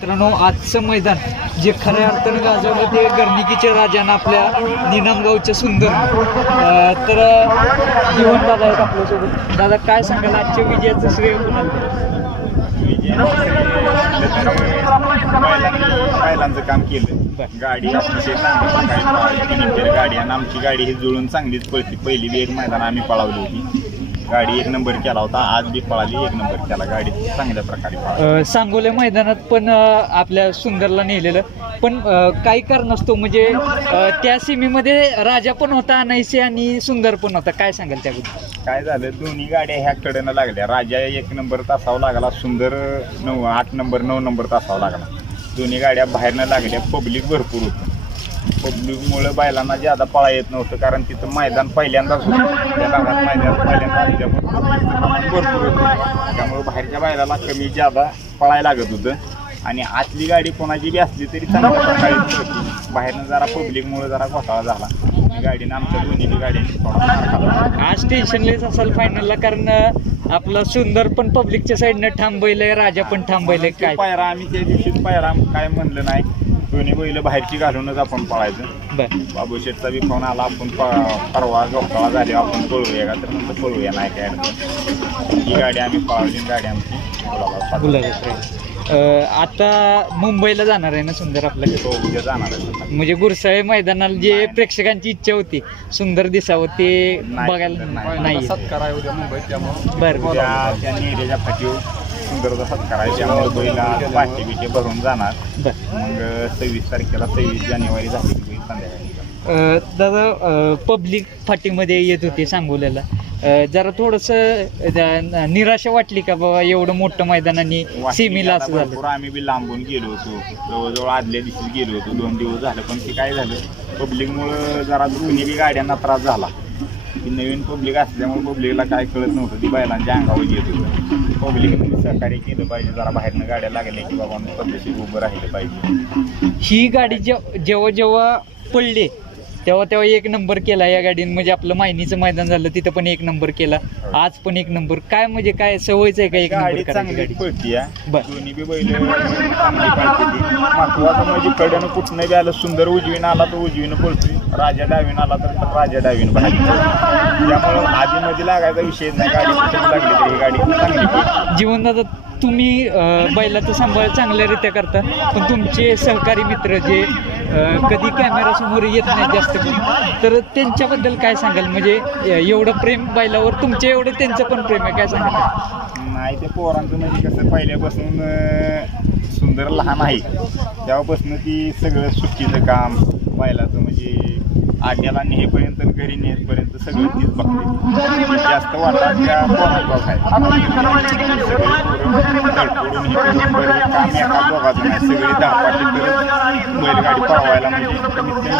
मित्रांनो आजचं मैदान जे खऱ्या अर्थानं गाजवलं ते गर्निकीच्या राजानं आपल्या निनामगावच्या सुंदर तर जीवन दादा आहेत आपल्यासोबत. दादा काय सांगाल? आजच्या विजयाचं श्रेय बैलांचं काम केलं गाडी अतिशय पळाली. किलोमीटर गाडी आणि आमची गाडी ही जुळून चांगलीच पळती. पहिली बी एक मैदान आम्ही पळवली होती. गाडी एक नंबर केला होता. आज बी पळाली एक नंबर केला. गाडी चांगल्या प्रकारे पळाली. अं, सांगोल्या मैदानात पण अं, आपल्या सुंदरला नेलेलं. पण अं, काही कारण असतो म्हणजे अं, त्या सीमेमध्ये राजा पण होता नैसे आणि सुंदर पण होता. काय सांगाल त्याबद्दल? काय झालं? दोन्ही गाड्या ह्या कडेनं लागल्या. राजा एक नंबर तासावं लागला. सुंदर नऊ आठ नंबर नऊ नंबर तासावं लागला. दोन्ही गाड्या बाहेरनं लागल्या. पब्लिक भरपूर होतं. पब्लिकमुळं बैलांना ज्यादा पळा येत नव्हतं कारण तिथं मैदान पहिल्यांदाच होतं. त्या भागात मैदान पहिल्यांदा असल्यामुळे पब्लिकचं प्रमाण भरपूर होतं. त्यामुळे बाहेरच्या बैलाला कमी ज्यादा पळायला लागत होतं. आणि आतली गाडी कोणाची बी असली तरी चांगल्या प्रकारे होती. बाहेरनं जरा पब्लिकमुळे जरा घोटाळा झाला. गाडीनं आमच्या दोन्ही खाल्ला. आज टेन्शनलेस असाल फायनलला कारण आपला सुंदर पण पब्लिकच्या साईडनं थांबवलंय राजा पण थांबवलंय काय? पायरा आम्ही त्या दिवशीच पायरा काय म्हणलं नाही. दोन्ही बैल बाहेरची घालूनच आपण पळायचं बर बाबू शेठचा बी फोन आला आपण प- परवा गवताळा झाली आपण पळूया का तर म्हणलं पळूया नाही काय अडचण ही गाडी आम्ही पळवली गाडी आमची गुलाबात पाठवली. गुलाबात राहील. अं, आता मुंबईला जाणार आहे ना सुंदर आपल्या तो उद्या जाणार आहे सकाळी. म्हणजे गुरसाळे मैदानाला जे प्रेक्षकांची इच्छा होती सुंदर दिसावं ते नाही, बघायला नाही. नाही सत्कार आहे उद्या मुंबईत त्यामुळे बरं बरं. त्या त्या नेहऱ्याच्या फाटीवर सुंदरचा सत्कार आहे त्यामुळे बैला पाठी बिटे भरून जाणार. बरं. मग सव्वीस तारखेला सव्वीस जानेवारी झाली की बैल संध्याकाळी. अं, दादा पब्लिक फाटीमध्ये येत होते सांगोल्याला. अं, जरा थोडस निराशा वाटली का बाबा एवढं मोठं मैदानाने सेमीला असं भरपूर झालं आम्ही बी लांबून गेलो होतो. जवळजवळ आदल्या दिवशी गेलो होतो. दोन दिवस झालं पण ते काय झालं? पब्लिकमुळं जरा दोन्ही बी गाड्यांना त्रास झाला. की नवीन पब्लिक असल्यामुळे पब्लिकला काय कळत नव्हतं. ती बैलांच्या अंगावर येत होतं. पब्लिकने सहकार्य केलं पाहिजे. जरा बाहेरनं गाड्या लागल्या की बाबा आम्ही पद्धतशीर उभं राहिलं पाहिजे. ही गाडी जेव- जेव्हा जेव्हा पडली तेव्हा तेव्हा एक नंबर केला या गाडीनं. म्हणजे आपलं मायनीचं मैदान झालं तिथं पण एक नंबर केला. आज पण एक नंबर. काय म्हणजे काय सवयच आहे का एक गाडी नंबर करायची चांगली गाडी पळती या बरं. दोन्ही बी बैल चांगली पळती महत्वाचं म्हणजे कडनं कुठनं बी आलं सुंदर उजवीनं आला तर उजवीनं पळतोय. राजा डावीनं आला तर राजा डावीनं बाहेर त्यामुळे आधी मध्ये लागायचा विषय नाही. गाडी कुठे लागली तरी ही गाडी चांगली पळते. जीवनदादा तुम्ही अं, बैलाचं सांभाळ चांगल्यारीत्या करता पण तुमचे सहकारी मित्र जे कधी कॅमेरासमोर येत नाही जास्त. तर त्यांच्याबद्दल काय सांगाल? म्हणजे एवढं प्रेम बैलावर तुमच्या एवढं त्यांचं पण प्रेम आहे काय सांगाल? नाही ते पोरांचं म्हणजे कसं पहिल्यापासून सुंदर लहान आहे. तेव्हापासून ती सगळं सुट्टीचं काम बैलाचं म्हणजे आग्याला नेहेपर्यंत घरी नेहेपर्यंत सगळं तीच बघते. जास्त वाटा त्या पोरांचाच आहे काम एका दोघाचं सगळी धापाटी करत बैलगाडी पळवायला म्हणजे कमीत कमी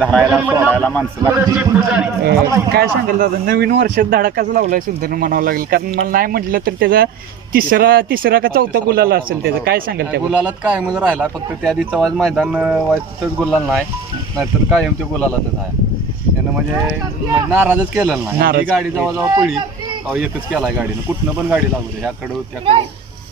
धरायला सोडायला माणसं लागते अं, काय सांगाल दादा? नवीन वर्षात धाडा कसा लावलाय सुंदर म्हणावं लागेल? कारण मला नाही म्हटलं तर त्याचा तिसरा तिसरा का चौथा गुलाला असेल त्याचा. काय सांगाल त्या गुलालात कायमच राहिला. फक्त त्या दिवसावर आज मैदान वाजतच गुलाल नाही. नाहीतर कायम ते गुलालातच आहे. त्यानं म्हणजे म्हणजे नाराजच केलेलं नाही. ही गाडी जेव्हा पळी. तेव्हा एकच केलाय गाडीनं. कुठनं पण गाडी लागू दे. ह्याकडं त्याकडं.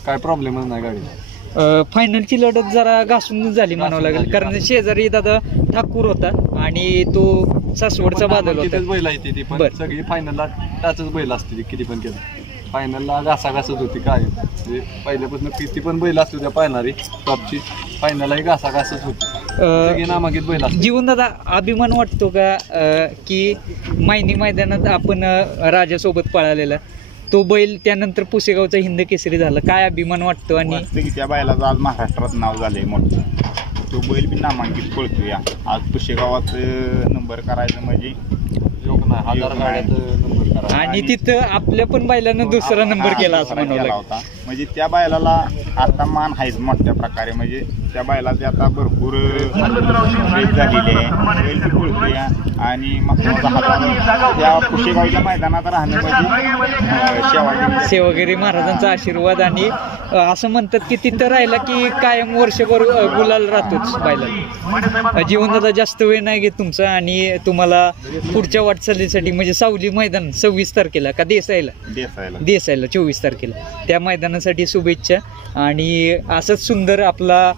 काय प्रॉब्लेमच नाही गाडीला. फायनलची लढत जरा घासूनच झाली म्हणावं लागेल. घासून कारण शेजारी दादा ठाकूर होता आणि तो सासवडचा बादल होता. तिथेच बैल आहे ती पण बरं. सगळी फायनलला त्याच बैल असते ती किती पण केलं. फायनलला घासाघासच होती काय. म्हणजे पहिल्यापासून किती पण बैल असते त्या पाहणारी टॉपची फायनललाही घासाघासच होती. सगळी नामांकित बैल असते जीवन दादा अभिमान वाटतो का अं, की मायनी मैदानात आपण अं, राजासोबत पळालेला? तो बैल त्यानंतर पुसेगावचा हिंद केसरी झाला. काय अभिमान वाटतो आणि वाटतं की त्या बैलाचं आज महाराष्ट्रात नाव झालंय मोठं. तो बैल बी नामांकित पळतो या आज पुशेगावात नंबर करायचं म्हणजे हजार योग नाही. गाड्यात नंबर करा. आणि तिथं आपल्या पण बैलानं दुसरा नंबर केला असं दुसरा म्हणावं केला लागेल होता. म्हणजे त्या बैलाला आता मान आहेच मोठ्या प्रकारे. म्हणजे त्या बैलाचे आता भरपूर झालेली आहे बैल आणि मग त्या पुशेगावच्या मैदानात राहणं अं, सेवा केली. सेवागिरी महाराजांचा आशीर्वाद आणि असं म्हणतात की तिथं राहिला की कायम वर्षभर गुलाल राहतोच बायला जीवनदादा जास्त वेळ नाही घेत तुमचा आणि तुम्हाला पुढच्या वाट वाटचालीसाठी म्हणजे सावली मैदान सव्वीस तारखेला का देसायला देसाईला चोवीस तारखेला. त्या मैदानासाठी शुभेच्छा आणि असंच सुंदर आपला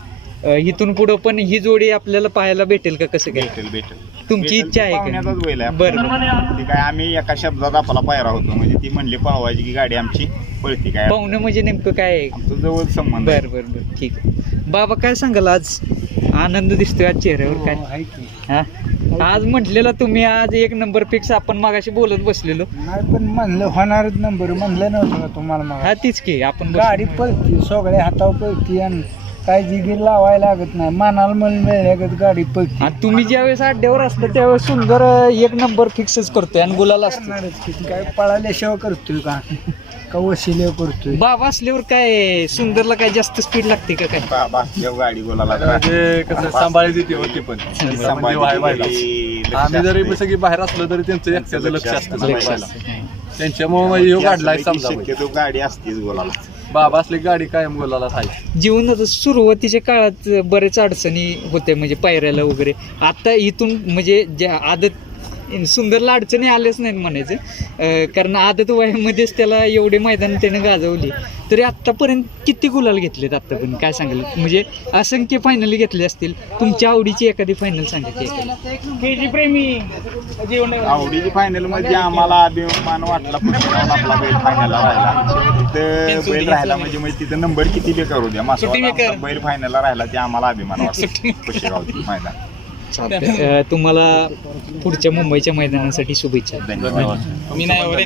इथून पुढं पण ही जोडी आपल्याला पाहायला भेटेल का कसं काय? भेटेल भेटेल. तुमची इच्छा आहे का? पाहुण्याचाच बैल आहे बरं, ती काय आम्ही एका शब्दात आपला पायरा होतो. म्हणजे ती म्हणली पळवायची की गाडी आमची पळती काय? पाहुणं म्हणजे नेमकं काय आहे? आमचं जवळ संबंध आहे. बर बर बर. ठीक आहे. बाबा काय सांगाल आज? आनंद दिसतोय आज चेहऱ्यावर काय? हा? आज म्हटलेला तुम्ही आज एक नंबर फिक्स आपण मागाशी बोलत बसलेलो. नाही पण म्हणलं होणारच नंबर. म्हणलं नव्हतं का तुम्हाला मग हा तीच की आपण बसलो. गाडी पळती सगळे हातावर पळती आणि काय जिगीर लावायला लागत नाही मानाला मन मिळल्यागत गाडी पळती आणि तुम्ही ज्यावेळेस अड्ड्यावर असता त्यावेळेस सुंदर एक नंबर फिक्सच करतोय आणि गुलाल असतो करणारच की. काय पळाल्याशिवाय करतोय का का वशिले करतोय बाबा असल्यावर काय सुंदरला काय जास्त स्पीड लागते का काय बाबा गाडी बोलायला म्हणजे कसं सांभाळी देते होती पण म्हणजे वाय. लक्ष आम्ही जरी असतंय. सगळी बाहेर असलो तरी त्यांचं एकट्याचं लक्ष असतं असतं. असतं. त्यांच्यामुळे म्हणजे ह्यो काढलाय असलं समजा. शक्यतो गाडी असतीच बोलायला बाबा असली गाडी कायम गोलाला आहे जीवनात सुरुवातीच्या काळात बरेच अडचणी होत्या म्हणजे पायऱ्याला वगैरे. आता इथून म्हणजे ज्या आदत सुंदरला अडचणी आल्याच नाहीत म्हणायचं. कारण आदत वयामध्येच त्याला एवढे मैदान त्याने गाजवली. तरी आत्तापर्यंत किती गुलाल घेतलेत आत्तापर्यंत काय सांगाल? म्हणजे असंख्य फायनली घेतले असतील. तुमच्या आवडीची एखादी फायनल सांगायची आवडीची फायनलमध्ये आम्हाला अभिमान वाटला आपला बैल फायनलला राहिला. तिथं बैल राहिला म्हणजे म्हणजे तिथं नंबर किती बी करू द्या मासवाला आमचा बैल फायनलला राहिला ते आम्हाला अभिमान वाटला. पुष्कळगावचं अं, तुम्हाला पुढच्या मुंबईच्या मैदानासाठी शुभेच्छा. धन्यवाद.